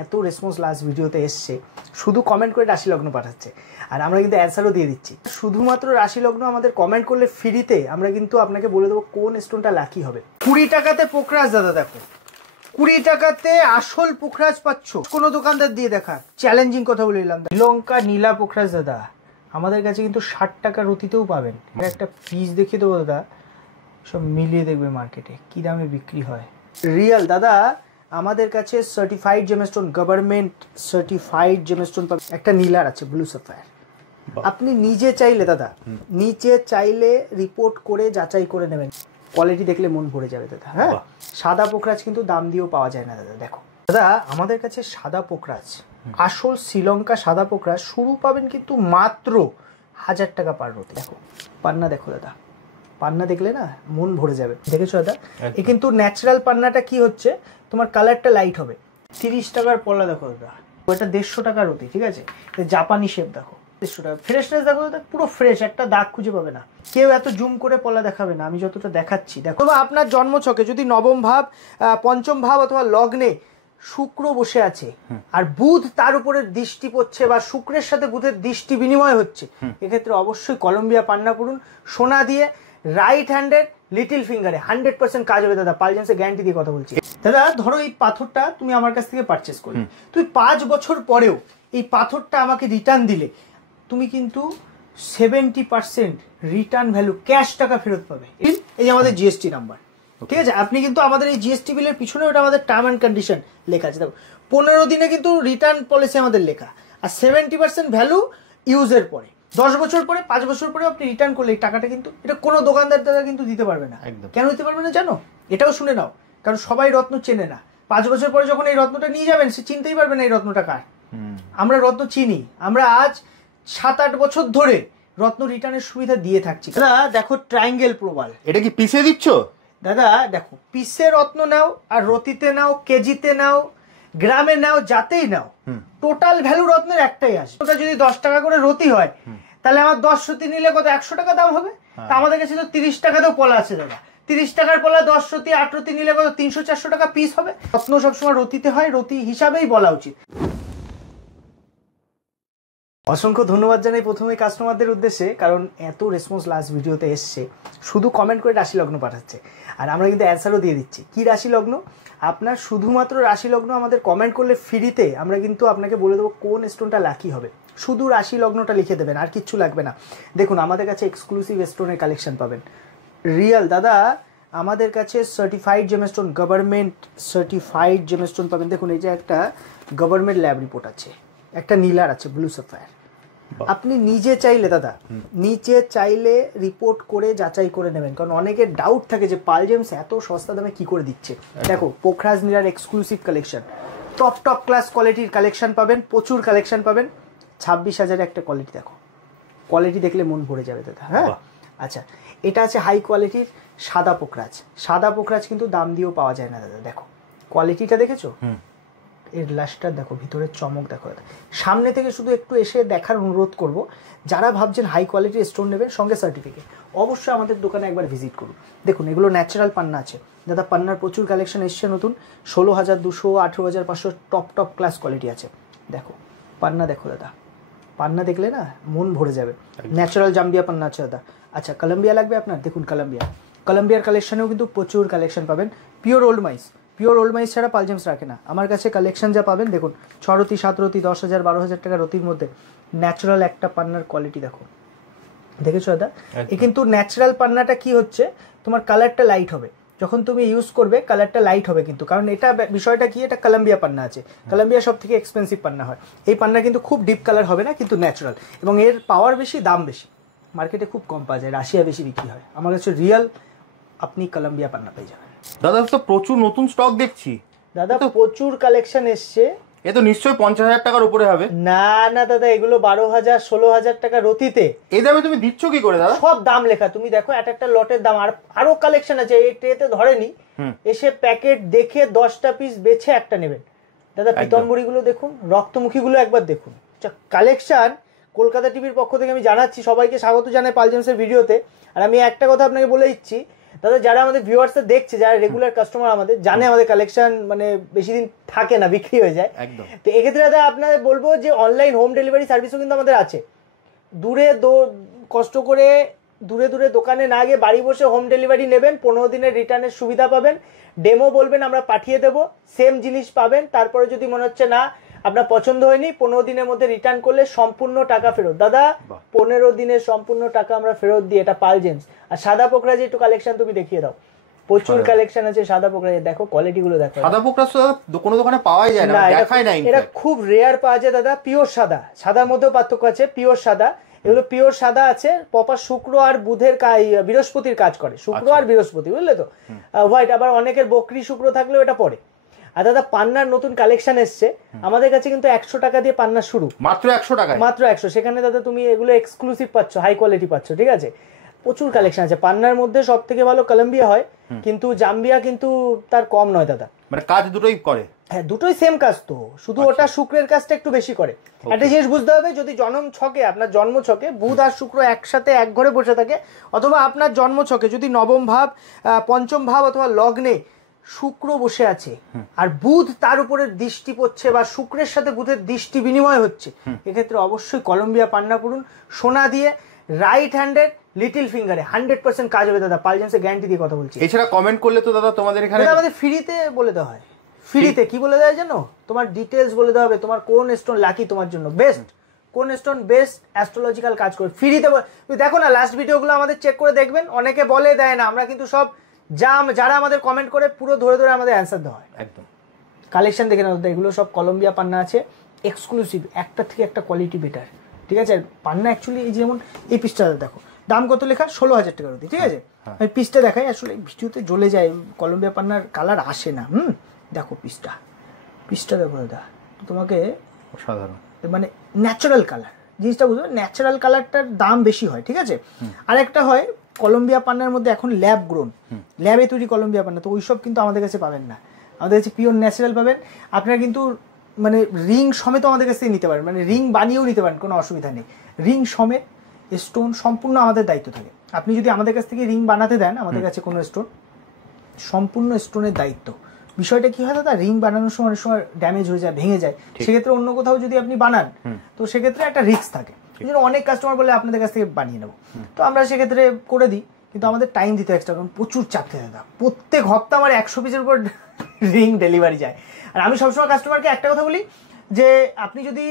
এত response last ভিডিওতে এসছে, শুধু কমেন্ট করে রাশি লগ্ন পাঠাচ্ছে, আর আমরা কিন্তু অ্যান্সারও দিয়ে দিচ্ছি। শুধুমাত্র রাশি লগ্ন আমাদের কমেন্ট করলে ফ্রিতে আমরা কিন্তু আপনাকে বলে দেবো কোন স্টোনটা লাকি হবে। 20 টাকাতে পোখরাজ দাদা, দেখো 20 টাকাতে আসল পোখরাজ পাচ্ছ, কোনো দোকানদার দিয়ে দেখা চ্যালেঞ্জিং কথা বলে দিলাম। শ্রীলঙ্কা নীলা পোখরাজ দাদা আমাদের কাছে কিন্তু 60 টাকা রতিতেও পাবেন। একটা পিস দেখিয়ে দেবো দাদা, সব মিলিয়ে দেখবে মার্কেটে কি দামে বিক্রি হয়। রিয়েল দাদা আমাদের কাছে certified gemstone, government certified gemstone পাবেন। একটা নীলার আছে ব্লু সাফায়ার, আপনি নিজে চাইলে দাদা, নিচে চাইলে রিপোর্ট করে যাচাই করে নেবেন, কোয়ালিটি দেখলে মন ভরে যাবে দাদা। হ্যাঁ, সাদা পোখরাজ কিন্তু দাম দিয়েও পাওয়া যায় না দাদা। দেখো দাদা আমাদের কাছে সাদা পোখরাজ, আসল শ্রীলঙ্কা সাদা পোখরাজ শুরু পাবেন কিন্তু মাত্র 1000 টাকা পার রতি। দেখো পান্না দেখো দাদা, পান্না দেখলে না মন ভরে যাবে। দেখেছো দাদা, এ কিন্তু ন্যাচারাল পান্নাটা কি হচ্ছে, তোমার কালারটা লাইট হবে। 30 টাকার পলা দেখো দাদা, ওটা 150 টাকা রতি, ঠিক আছে। জাপানি শেপ দেখো 150 টাকা। ফ্রেশনেস দেখো দাদা, পুরো ফ্রেশ, একটা দাগ খুঁজে পাবে না। কেউ এত জুম করে পলা দেখাবে না, আমি যতটা দেখাচ্ছি। দেখো আপনার জন্মছকে যদি নবম ভাব, পঞ্চম ভাব অথবা লগ্নে শুক্র বসে আছে আর বুধ তার উপরে দৃষ্টি পড়ছে বা শুক্রের সাথে বুধের দৃষ্টি বিনিময় হচ্ছে, এক্ষেত্রে অবশ্যই কলম্বিয়া পান্না পড়ুন সোনা দিয়ে, রাইট হ্যান্ডের লিটল ফিঙ্গারে 100% কাজ হবে দাদা। পালজেন্সে গ্যারান্টি দিয়ে কথা বলছি দাদা। ধরো এই পাথরটা তুমি আমার কাছ থেকে পারচেস করলে, তুমি 5 বছর পরেও এই পাথরটা আমাকে রিটার্ন দিলে, তুমি কিন্তু 70% রিটার্ন ভ্যালু ক্যাশ টাকা ফেরত পাবে। এই যে আমাদের জিএসটি নাম্বার, ঠিক আছে। আপনি কিন্তু আমাদের এই জিএসটি বিলের পিছনে ওটা আমাদের টার্ম অ্যান্ড কন্ডিশন লেখা আছে। দেখো 15 দিনে কিন্তু রিটার্ন পলিসি আমাদের লেখা, আর 70% ভ্যালু ইউজের পরে। 10 বছর পরে, 5 বছর পরে আপনি রিটার্ন করলে এই টাকাটা কিন্তু এটা কোনো দোকানদার দ্বারা কিন্তু দিতে পারবে না। কেন দিতে পারবে না জানো? এটাও শুনে নাও, কারণ সবাই রত্ন চেনে না। 5 বছর পরে যখন এই রত্নটা নিয়ে যাবেন, সে চিনতেই পারবে না এই রত্নটা কার। আমরা রত্ন চিনি, আমরা আজ 7-8 বছর ধরে রত্ন রিটার্নের সুবিধা দিয়ে থাকছি দাদা। দেখো ট্রায়াঙ্গেল প্রবাল, এটা কি পিসে দিচ্ছ দাদা? দেখো পিসে রত্ন নাও, আর রতিতে নাও, কেজিতে নাও, গ্রামে নাও, যাতেই নাও, টোটাল ভ্যালু রত্নের একটাই আসে। ওটা যদি 10 টাকা করে রতি হয়, তাহলে আমার 10 রতি নিলে কত 100 টাকা দাম হবে। তা আমাদের কাছে তো 30 টাকাতেও পলা আছে দাদা। 30 টাকার পলা 10 রতি 8 রতি নিলে কত 300-400 টাকা পিস হবে। রত্ন সবসময় রতিতে হয়, রতি হিসাবেই বলা উচিত। অসংখ্য ধন্যবাদ জানাই প্রথমে কাস্টমারদের উদ্দেশ্যে, কারণ এত রেসপন্স লাস্ট ভিডিওতে এসছে, শুধু কমেন্ট করে রাশি লগ্ন পাঠাচ্ছে, আর আমরা কিন্তু অ্যান্সারও দিয়ে দিচ্ছি। কি রাশি লগ্ন? আপনার শুধুমাত্র রাশি লগ্ন আমাদের কমেন্ট করলে ফ্রিতে আমরা কিন্তু আপনাকে বলে দেবো কোন স্টোনটা লাকি হবে। শুধু রাশি লগ্নটা লিখে দেবেন, আর কিচ্ছু লাগবে না। দেখুন আমাদের কাছে এক্সক্লুসিভ স্টোনের কালেকশন পাবেন। রিয়েল দাদা আমাদের কাছে certified gemstone, government certified gemstone পাবেন। দেখুন এই যে একটা গভর্নমেন্ট ল্যাব রিপোর্ট আছে, একটা নীলার আছে ব্লু সাফায়ার। আপনি নিজে চাইলে দাদা, নিচে চাইলে রিপোর্ট করে যাচাই করে নেবেন, কারণ অনেকের ডাউট থাকে যে পালজেমস এত সস্তা দামে কি করে দিচ্ছে। দেখো পোখরাজ নীলার এক্সক্লুসিভ কালেকশন, টপ ক্লাস কোয়ালিটির কালেকশন পাবেন, প্রচুর কালেকশন পাবেন। 26,000 একটা কোয়ালিটি, দেখো কোয়ালিটি দেখলে মন ভরে যাবে দাদা। হ্যাঁ আচ্ছা, এটা আছে হাই কোয়ালিটির সাদা পোখরাজ। সাদা পোখরাজ কিন্তু দাম দিয়েও পাওয়া যায় না দাদা। দেখো কোয়ালিটিটা দেখেছো, এর লাস্টটা দেখো, ভিতরের চমক দেখো দাদা। সামনে থেকে শুধু একটু এসে দেখার অনুরোধ করব, যারা ভাবছেন হাই কোয়ালিটির স্টোন নেবেন সঙ্গে সার্টিফিকেট, অবশ্যই আমাদের দোকানে একবার ভিজিট করুন। দেখুন এগুলো ন্যাচারাল পান্না আছে দাদা। পান্নার প্রচুর কালেকশন এসছে নতুন, 16,200, 18,500 টপ ক্লাস কোয়ালিটি আছে। দেখো পান্না দেখো দাদা, পান্না দেখলে না মন ভরে যাবে। ন্যাচারাল জাম্বিয়া পান্না আছে দাদা। আচ্ছা কলম্বিয়া লাগবে আপনার? দেখুন কলম্বিয়ার কালেকশনেও কিন্তু প্রচুর কালেকশন পাবেন। পিওর ওল্ড মাইস, পিওর ওল্ড মাইস ছাড়া পালজেমস রাখে না আমার কাছে। কালেকশন যা পাবেন দেখুন, 6 রতি, 7 রতি, 10,000, 12,000 টাকা রতির মধ্যে ন্যাচারাল একটা পান্নার কোয়ালিটি দেখো। দেখেছো দাদা, এ কিন্তু ন্যাচারাল পান্নাটা কি হচ্ছে, তোমার কালারটা লাইট হবে যখন তুমি ইউজ করবে, কালারটা লাইট হবে কিন্তু, কারণ এটা বিষয়টা কি, এটা কলম্বিয়া পান্না আছে। কলম্বিয়া সব থেকে এক্সপেন্সিভ পান্না হয়। এই পান্না কিন্তু খুব ডিপ কালার হবে না, কিন্তু ন্যাচারাল, এবং এর পাওয়ার বেশি, দাম বেশি। মার্কেটে খুব কম পাওয়া যায়, রাশিয়া বেশি বিক্রি হয়। আমার কাছে রিয়েল আপনি কলম্বিয়া পান্না পেয়ে যাবেন দাদা। তো প্রচুর নতুন স্টক দেখছি দাদা, তো প্রচুর কালেকশন এসছে। এ তো নিশ্চয়ই 50,000 টাকার উপরে হবে। না না দাদা, এগুলো 12,000, 16,000 টাকা রতিতে। এই দামে তুমি দিচ্ছ কি করে দাদা? সব দাম লেখা, তুমি দেখো একটা লটের দাম। আর আরো কালেকশন আছে, এই ট্রেতে ধরেনি, এসে প্যাকেট দেখে 10টা পিস বেছে একটা নেবেন দাদা। পিতম্বরী গুলো দেখুন, রক্তমুখী গুলো একবার দেখুন। কালেকশন কলকাতা টিভির পক্ষ থেকে আমি জানাচ্ছি, সবাইকে স্বাগত জানাই পালজেমসের ভিডিওতে। আর আমি একটা কথা আপনাকে বলে দিচ্ছি, দাদা যারা আমাদের ভিউয়ার্সরা দেখছে, যারা রেগুলার কাস্টমার আমাদের, জানে আমাদের কালেকশন মানে বেশি দিন থাকে না, বিক্রি হয়ে যায় একদম। তো এক্ষেত্রে দাদা আপনাদের বলবো যে অনলাইন হোম ডেলিভারি সার্ভিসও কিন্তু আমাদের আছে। দূরে কষ্ট করে দূরে দূরে দোকানে না গিয়ে বাড়ি বসে হোম ডেলিভারি নেবেন, 15 দিনের রিটার্নের সুবিধা পাবেন। ডেমো বলবেন, আমরা পাঠিয়ে দেবো, সেম জিনিস পাবেন। তারপরে যদি মনে হচ্ছে না আপনার পছন্দ হয়নি, 15 দিনের মধ্যে রিটার্ন করলে সম্পূর্ণ টাকা ফেরত। দাদা 15 দিনের সম্পূর্ণ টাকা আমরা ফেরত দিই। এটা পাল জেন্টস। আর সাদা পোকরা যে একটু কালেকশন তুমি দেখিয়ে দাও, প্রচুর কালেকশন আছে সাদা পোকরা। দেখো কোয়ালিটি গুলো দেখো, সাদা পোকরা কোনো দোকানে পাওয়াই যায় না, দেখাই না। এটা খুব রেয়ার পাওয়া যায় দাদা। পিওর সাদা, সাদার মধ্যেও পার্থক্য আছে। পিওর সাদা, এগুলো পিওর সাদা আছে। প্রপার শুক্র আর বুধের বৃহস্পতির কাজ করে, শুক্র আর বৃহস্পতি, বুঝলে তো। হোয়াইট, আবার অনেকের বকরি শুক্র থাকলেও এটা পরে। আর দাদা পান্নার নতুন কালেকশন এসছে আমাদের কাছে, কিন্তু 100 টাকা দিয়ে পান্না শুরু, মাত্র 100 টাকা, মাত্র 100। সেখানে দাদা তুমি এগুলো এক্সক্লুসিভ পাচ্ছ, হাই কোয়ালিটি পাচ্ছ, ঠিক আছে। প্রচুর কালেকশন আছে। পান্নার মধ্যে সব থেকে ভালো কলম্বিয়া হয়, কিন্তু জাম্বিয়া কিন্তু তার কম নয় দাদা। মানে কাজ দুটোই করে? হ্যাঁ, দুটোই সেম কাজ তো, শুধু ওটা শুক্রের কাজটা একটু বেশি করে। একটা জিনিস বুঝতে হবে, যদি জন্ম ছকে, আপনার জন্ম ছকে বুধ আর শুক্র একসাথে এক ঘরে বসে থাকে, অথবা আপনার জন্ম ছকে যদি নবম ভাব, পঞ্চম ভাব অথবা লগ্নে শুক্র বসে আছে আর বুধ তার উপরে দৃষ্টি পড়ছে, বা শুক্রের সাথে বুধের দৃষ্টি বিনিময় হচ্ছে, এক্ষেত্রে অবশ্যই কলম্বিয়া পান্না পড়ুন। সোনা দিয়ে, রাইট হ্যান্ডের লিটল ফিঙ্গারে 100% কাজ হবে দাদা। পাল জেন্টসের গ্যারান্টি দিয়ে কথা বলছি। এছাড়া কমেন্ট করলে তো দাদা তোমাদের এখানে আমাদের ফ্রিতে বলে দেওয়া হয়। ফ্রিতে কি বলে দেয় জানো? তোমার ডিটেলস বলে দেওয়া হবে, তোমার কোন স্টোন লাকি তোমার জন্য বেস্ট, কোন স্টোন বেস্ট অ্যাস্ট্রোলজিক্যাল কাজ করে ফ্রিতে। তুমি দেখো না লাস্ট ভিডিওগুলো আমাদের চেক করে দেখবেন, অনেকে বলে দেয় না, আমরা কিন্তু সব যারা আমাদের কমেন্ট করে পুরো ধরে ধরে আমাদের অ্যান্সার দেওয়া হয়। একদম। কালেকশন দেখে নাও, এগুলো সব কলম্বিয়া পান্না আছে, এক্সক্লুসিভ, একটা থেকে একটা কোয়ালিটি বেটার, ঠিক আছে। পান্না অ্যাকচুয়ালি এই যেমন এই পিসটা দেখো, দাম কত লেখা? 16,000 টাকার অতি, ঠিক আছে। আমি পিসটা দেখাই, আসলে ভিডিওতে জ্বলে যায়, কলম্বিয়া পান্নার কালার আসে না। দেখো পিসটা দেখো দাদা, তোমাকে সাধারণ মানে ন্যাচারাল কালার জিনিসটা বুঝবে। ন্যাচারাল কালারটার দাম বেশি হয়, ঠিক আছে। আর একটা হয় কলম্বিয়া পান্নার মধ্যে এখন ল্যাব গ্রোন, ল্যাবে তৈরি কলম্বিয়া পান্না, তো ওইসব কিন্তু আমাদের কাছে পাবেন না। আমাদের কাছে পিওর ন্যাচারাল পাবেন। আপনারা কিন্তু মানে রিং সমেত আমাদের কাছ থেকে নিতে পারেন, মানে রিং বানিয়েও নিতে পারেন, কোনো অসুবিধা নেই। রিং সমেত স্টোন সম্পূর্ণ আমাদের দায়িত্ব থাকে। আপনি যদি আমাদের কাছ থেকে রিং বানাতে দেন, আমাদের কাছে কোনো স্টোন, সম্পূর্ণ স্টোনের দায়িত্ব। বিষয়টা কি হয় দাদা, রিং বানানোর সময় অনেক সময় ড্যামেজ হয়ে যায়, ভেঙে যায়, সেক্ষেত্রে অন্য কোথাও যদি আপনি বানান তো সেক্ষেত্রে একটা রিস্ক থাকে। এই জন্য অনেক কাস্টমার বলে আপনাদের কাছ থেকে বানিয়ে নেবো, তো আমরা সেক্ষেত্রে করে দিই, কিন্তু আমাদের টাইম দিতে এক্সট্রা, কারণ প্রচুর চাপ থাকে দাদা। প্রত্যেক হপ্তাহ আমার 100 পিসের উপর রিং ডেলিভারি যায়। আর আমি সবসময় কাস্টমারকে একটা কথা বলি যে আপনি যদি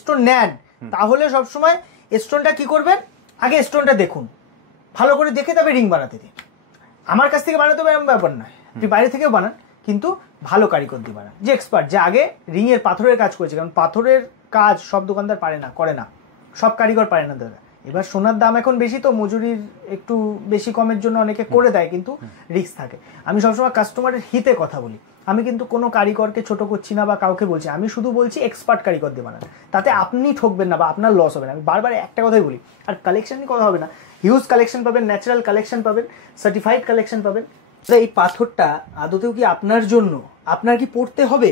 স্টোন নেন তাহলে সবসময় স্টোনটা কি করবেন, আগে স্টোনটা দেখুন, ভালো করে দেখে তবে রিং বানাতে দিন। আমার কাছ থেকে বানাতে হবে এরকম ব্যাপার নয়, আপনি বাইরে থেকেও বানান, কিন্তু ভালো কারিগর দিয়ে বানান, যে এক্সপার্ট, যে আগে রিংয়ের পাথরের কাজ করেছে। কারণ পাথরের কাজ সব দোকানদার পারে না, করে না, সব কারিগর পারে না দাদা। এবার সোনার দাম এখন বেশি, তো মজুরির একটু বেশি কমের জন্য অনেকে করে দেয়, কিন্তু রিস্ক থাকে। আমি সবসময় কাস্টমারের হিতে কথা বলি, আমি কিন্তু কোনো কারিগরকে ছোট করছি না বা কাউকে বলছি, আমি শুধু বলছি এক্সপার্ট কারিগর দিয়ে বানান, তাতে আপনি ঠকবেন না বা আপনার লস হবে না। আমি বারবার একটা কথাই বলি। আর কালেকশন নিয়ে কথা হবে না, হিউজ কালেকশন পাবেন, ন্যাচারাল কালেকশন পাবেন, সার্টিফাইড কালেকশন পাবেন। এই পাথরটা আদতেও কি আপনার জন্য, আপনার কি পড়তে হবে,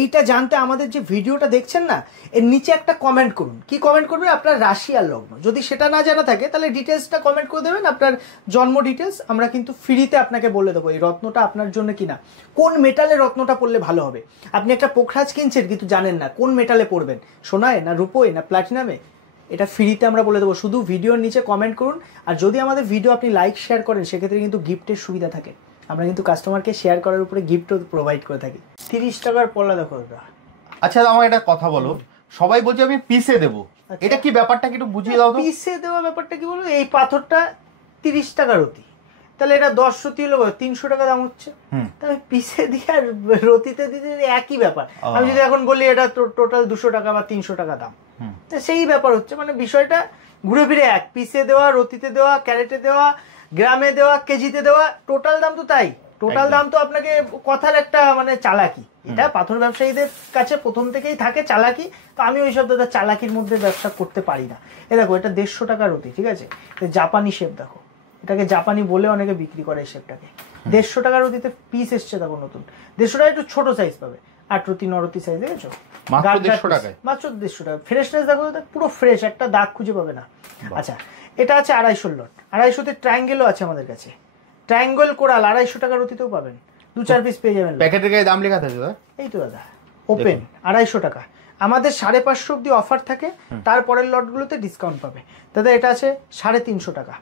এইটা জানতে আমাদের যে ভিডিওটা দেখছেন না, এর নিচে একটা কমেন্ট করুন। কি কমেন্ট করবেন? আপনার রাশি আর লগ্ন। যদি সেটা না জানা থাকে তাহলে ডিটেলসটা কমেন্ট করে দেবেন, আপনার জন্ম ডিটেলস, আমরা কিন্তু ফ্রিতে আপনাকে বলে দেবো এই রত্নটা আপনার জন্য কিনা, কোন মেটালে রত্নটা পড়লে ভালো হবে। আপনি একটা পোখরাজ কিনছেন কিন্তু জানেন না কোন মেটালে পড়বেন, সোনায় না রূপোয় না প্ল্যাটিনামে, এটা ফ্রিতে আমরা বলে দেবো। শুধু ভিডিওর নিচে কমেন্ট করুন। আর যদি আমাদের ভিডিও আপনি লাইক শেয়ার করেন, সেক্ষেত্রে কিন্তু গিফটের সুবিধা থাকে। আমরা কিন্তু কাস্টমারকে শেয়ার করার উপরে গিফটও প্রোভাইড করে থাকি। 30 টাকার পলা দেখো দাদা। আচ্ছা আমার এটা কথা বলো, সবাই বলছে আমি পিসে দেবো, এটা কি ব্যাপারটা কি একটু বুঝিয়ে দাও তো। পিসে দেওয়া ব্যাপারটা কি বলবো, এই পাথরটা 30 টাকার রতি, তাহলে এটা 10 রতি হলো 300 টাকা দাম হচ্ছে, তাহলে পিসে দিয়ে আর রতিতে দিতে একই ব্যাপার। আমি যদি এখন বলি এটা টোটাল 200 টাকা বা 300 টাকা দাম, সেই ব্যাপার হচ্ছে, মানে বিষয়টা ঘুরে ফিরে এক। পিসে দেওয়া, রতিতে দেওয়া, ক্যারেটে দেওয়া, গ্রামে দেওয়া, কেজিতে দেওয়া, টোটাল দাম তো তাই। টোটাল দাম তো আপনাকে কথার একটা মানে চালাকি, এটা পাথর ব্যবসায়ীদের কাছে প্রথম থেকেই থাকে চালাকি। তো আমি ওইসব দাদা চালাকির মধ্যে ব্যবসা করতে পারি না। এ দেখো এটা 150 টাকার রতি, ঠিক আছে, জাপানি শেপ দেখো, এটাকে জাপানি বলে অনেকে বিক্রি করে এই শেপটাকে। 150 টাকার রতিতে পিস এসছে দেখো নতুন, 150 টাকা একটু ছোট সাইজ পাবে, 8 রতি 9 রতি সাইজ, দেখেছো, মাত্র 150 টাকায়, মাত্র 150 টাকা। ফ্রেশনেস দেখো পুরো ফ্রেশ, একটা দাগ খুঁজে পাবে না। আচ্ছা এটা আছে 250 লট, 250-তে ট্রায়াঙ্গেলও আছে আমাদের কাছে, ট্রায়াঙ্গেল কোরাল 250 টাকার অতিতেও পাবেন, 2-4 পিস পেয়ে যাবেন। প্যাকেটের গায়ে দাম লেখা থাকে দাদা? এই তো দাদা ওপেন 250 টাকা, আমাদের 550 অব্দি অফার থাকে, তারপরের লটগুলোতে ডিসকাউন্ট পাবে। দাদা এটা আছে 350 টাকা,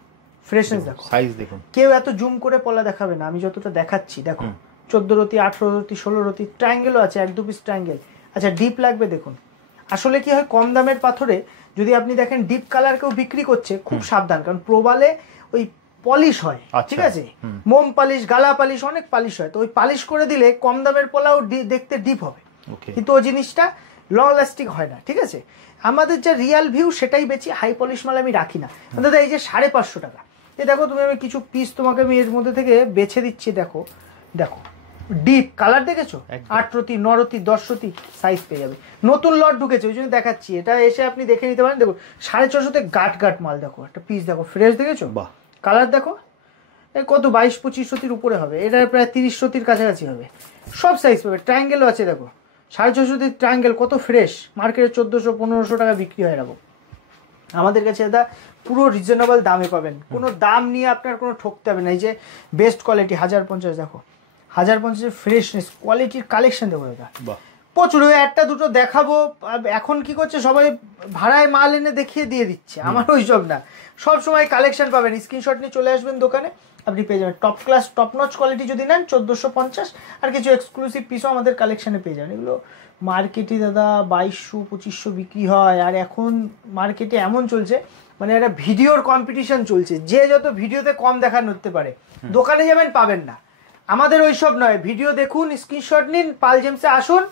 ফ্রেশনেস দেখো, সাইজ দেখুন। কেউ এত জুম করে পলা দেখাবে না, আমি যতটা দেখাচ্ছি দেখো, 14 রতি, 18 রতি, 16 রতি, ট্রায়াঙ্গেলও আছে, 1-2 পিস ট্রায়াঙ্গেল। আচ্ছা ডিপ লাগবে দেখুন, আসলে কি হয় কম দামের পাথরে যদি আপনি দেখেন ডিপ কালার কেউ বিক্রি করছে, খুব সাবধান, কারণ প্রবালে ওই পলিশ হয়, ঠিক আছে, মোম পালিশ, গালা পালিশ, অনেক পালিশ হয়, তো ওই পালিশ করে দিলে কম দামের পলাও দেখতে ডিপ হবে, কিন্তু ওই জিনিসটা লং লাস্টিং হয় না, ঠিক আছে। আমাদের যা রিয়াল ভিউ সেটাই বেচি, হাই পলিশ মাল আমি রাখি না। দাদা এই যে 550 টাকা, এই দেখো তুমি, আমি কিছু পিস তোমাকে আমি এর মধ্যে থেকে বেছে দিচ্ছি, দেখো দেখো ডিপ কালার দেখেছো, 8 রতি, 9 রতি, 10 রতি সাইজ পেয়ে যাবে, নতুন লট ঢুকেছে ওই জন্য দেখাচ্ছি, এটা এসে আপনি দেখে নিতে পারেন। দেখো 450-তে গাট মাল, দেখো একটা পিস দেখো, ফ্রেশ দেখেছো, বাহ, কালার দেখো, কত 22-25 রতির উপরে হবে, এটা প্রায় 30 রতির কাছাকাছি হবে, সব সাইজ পাবে। ট্রায়াঙ্গেলও আছে দেখো, 650 রতির ট্রায়াঙ্গেল, কত ফ্রেশ, মার্কেটে 1400-1500 টাকা বিক্রি হয় এরকম, আমাদের কাছে দাদা পুরো রিজনেবল দামে পাবেন, কোনো দাম নিয়ে আপনার কোনো ঠকতে হবে না। এই যে বেস্ট কোয়ালিটি 1050, দেখো 1050 ফ্রেশনেস কোয়ালিটির কালেকশন দেখো দাদা, প্রচুর, একটা দুটো দেখাবো। এখন কি করছে সবাই ভাড়ায় মাল এনে দেখিয়ে দিয়ে দিচ্ছে, আমার ওইসব না, সব সময় কালেকশন পাবেন, স্ক্রিনশট নিয়ে চলে আসবেন দোকানে, আপনি পেয়ে যাবেন top class top notch quality. যদি নেন 1450, আর কিছু এক্সক্লুসিভ পিসও আমাদের কালেকশনে পেয়ে যাবেন। এগুলো মার্কেটে দাদা 2200-2500 বিক্রি হয়, আর এখন মার্কেটে এমন চলছে, মানে একটা ভিডিওর কম্পিটিশন চলছে, যে যত ভিডিওতে কম দেখানো হতে পারে, দোকানে যাবেন পাবেন না। আমাদের ওইসব নয়, ভিডিও দেখুন, স্ক্রিনশট নিন, পাল জেমসে আসুন,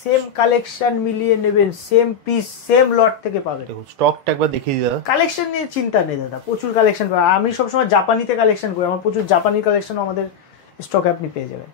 সেম কালেকশন মিলিয়ে নেবেন, সেম পিস সেম লট থেকে পাবেন। দেখুন স্টকটা একবার দেখিয়ে দিই দাদা। কালেকশন নিয়ে চিন্তা নেই দাদা, প্রচুর কালেকশন পাবেন। আমি সবসময় জাপানিতে কালেকশন করি, আমার প্রচুর জাপানি কালেকশন আমাদের স্টকে আপনি পেয়ে যাবেন।